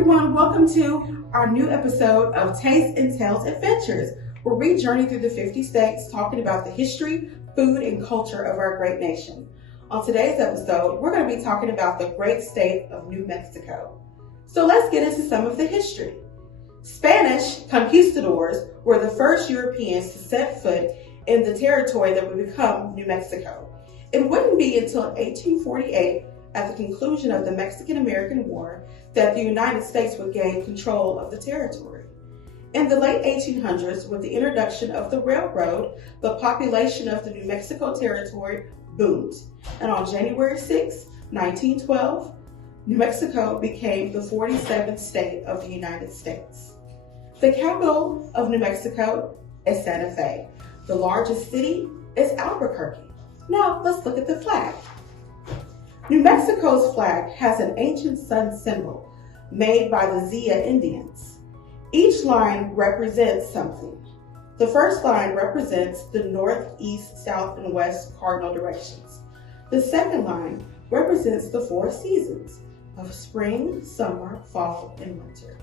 everyone, welcome to our new episode of Taste and Tales Adventures, where we journey through the 50 states talking about the history, food, and culture of our great nation. On today's episode, we're going to be talking about the great state of New Mexico. So let's get into some of the history. Spanish conquistadors were the first Europeans to set foot in the territory that would become New Mexico. It wouldn't be until 1848, at the conclusion of the Mexican-American War, that the United States would gain control of the territory. In the late 1800s, with the introduction of the railroad, the population of the New Mexico territory boomed. And on January 6, 1912, New Mexico became the 47th state of the United States. The capital of New Mexico is Santa Fe. The largest city is Albuquerque. Now let's look at the flag. New Mexico's flag has an ancient sun symbol made by the Zia Indians. Each line represents something. The first line represents the north, east, south, and west cardinal directions. The second line represents the four seasons of spring, summer, fall, and winter.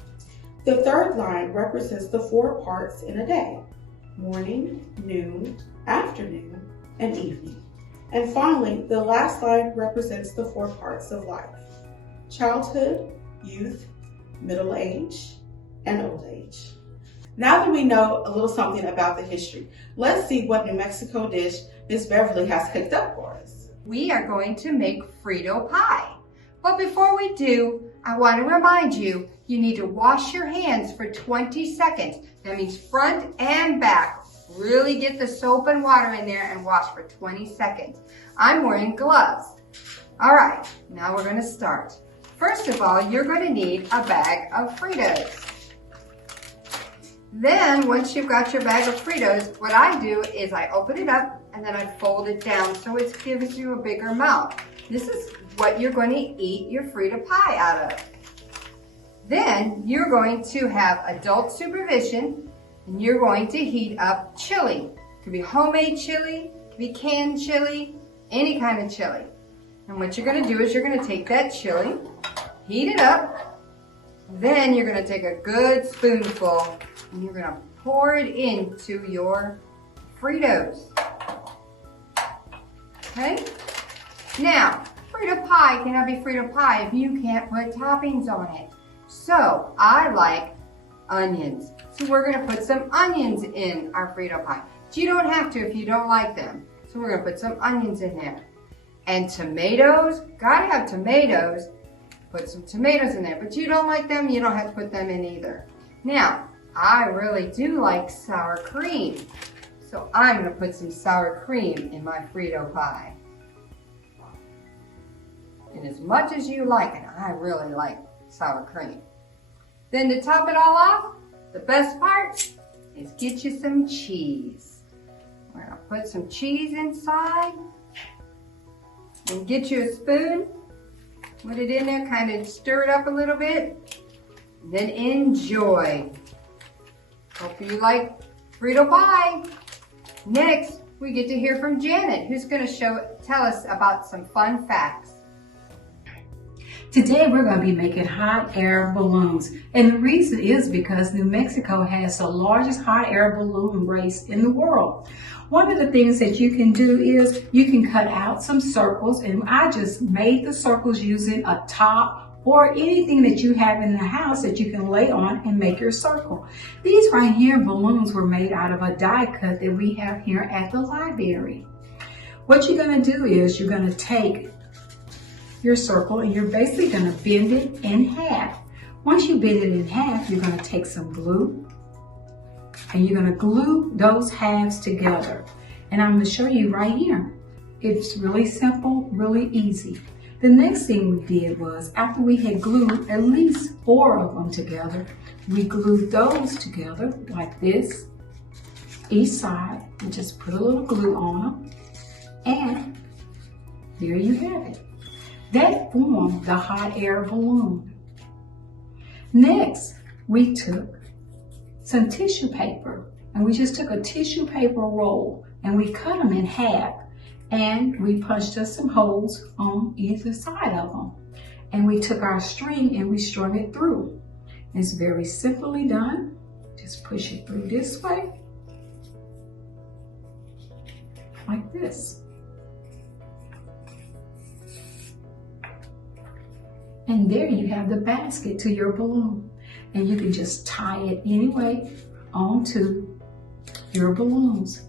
The third line represents the four parts in a day: morning, noon, afternoon, and evening. And finally, the last line represents the four parts of life: childhood, youth, middle age, and old age. Now that we know a little something about the history, let's see what New Mexico dish Miss Beverly has cooked up for us. We are going to make Frito Pie. But before we do, I want to remind you, you need to wash your hands for 20 seconds. That means front and back. Really get the soap and water in there and wash for 20 seconds. I'm wearing gloves. All right, now we're going to start. First of all, you're going to need a bag of Fritos. Then, once you've got your bag of Fritos, what I do is I open it up and then I fold it down so it gives you a bigger mouth. This is what you're going to eat your Frito Pie out of. Then, you're going to have adult supervision. And you're going to heat up chili. It could be homemade chili, it could be canned chili, any kind of chili. And what you're going to do is you're going to take that chili, heat it up, then you're going to take a good spoonful and you're going to pour it into your Fritos. Okay? Now, Frito Pie cannot be Frito Pie if you can't put toppings on it. So, I like onions. So we're going to put some onions in our Frito Pie. But you don't have to if you don't like them. So we're going to put some onions in there. And tomatoes, gotta have tomatoes. Put some tomatoes in there. But you don't like them, you don't have to put them in either. Now, I really do like sour cream. So I'm going to put some sour cream in my Frito Pie. And as much as you like it, I really like sour cream. Then to top it all off, the best part is get you some cheese. We're going to put some cheese inside and get you a spoon. Put it in there, kind of stir it up a little bit. Then enjoy. Hope you like Frito Pie. Next, we get to hear from Janet, who's going to tell us about some fun facts. Today we're going to be making hot air balloons, and the reason is because New Mexico has the largest hot air balloon race in the world. One of the things that you can do is you can cut out some circles, and I just made the circles using a top or anything that you have in the house that you can lay on and make your circle. These right here balloons were made out of a die cut that we have here at the library. What you're going to do is you're going to take your circle and you're basically going to bend it in half. Once you bend it in half, you're going to take some glue and you're going to glue those halves together. And I'm going to show you right here. It's really simple, really easy. The next thing we did was, after we had glued at least 4 of them together, we glued those together like this, each side, and just put a little glue on them. And there you have it. That formed the hot air balloon. Next, we took some tissue paper and we just took a tissue paper roll and we cut them in half and we punched us some holes on either side of them. And we took our string and we strung it through. It's very simply done. Just push it through this way, like this. And there you have the basket to your balloon. And you can just tie it anyway onto your balloons.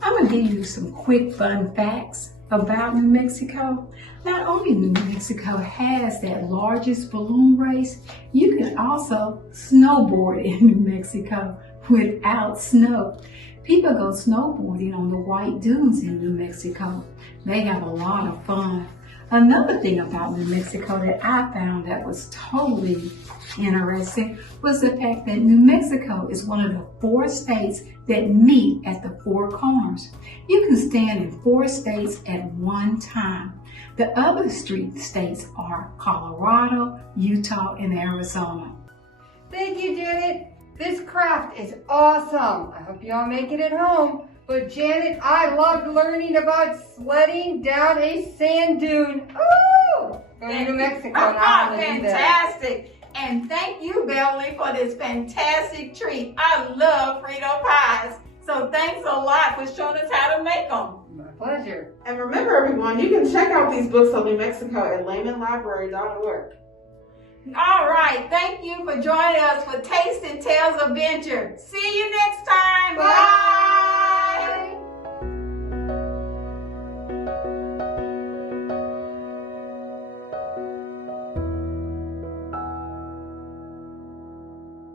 I'm going to give you some quick fun facts about New Mexico. Not only New Mexico has that largest balloon race, you can also snowboard in New Mexico without snow. People go snowboarding on the white dunes in New Mexico. They have a lot of fun. Another thing about New Mexico that I found that was totally interesting was the fact that New Mexico is one of the 4 states that meet at the 4 corners. You can stand in 4 states at one time. The other states are Colorado, Utah, and Arizona. Thank you, Janet. This craft is awesome. I hope you all make it at home. But Janet, I loved learning about sledding down a sand dune. Ooh! Going to New Mexico now. Fantastic. And thank you, Beverly, for this fantastic treat. I love Frito Pies. So thanks a lot for showing us how to make them. My pleasure. And remember, everyone, you can check out these books on New Mexico at laymanlibrary.org. All right. Thank you for joining us for Taste and Tales Adventure. See you next time. Bye.